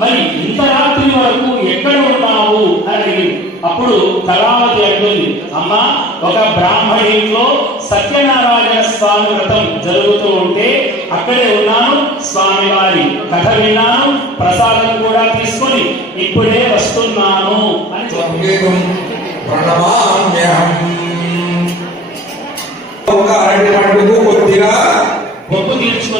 మరి ఇంత రాత్రి వరకు ఎక్కడ ఉన్నావు అని అప్పుడు కళావతి అంటుంది, అమ్మా ఒక బ్రాహ్మణిలో సత్యనారాయణ స్వామి వ్రతం జరుగుతూ ఉంటే అక్కడే ఉన్నాను, స్వామి వారి కథ విన్నాను, ప్రసాదం కూడా తీసుకొని ఇప్పుడే వస్తున్నాను అని కొద్దిగా గొప్ప తీర్చుకొని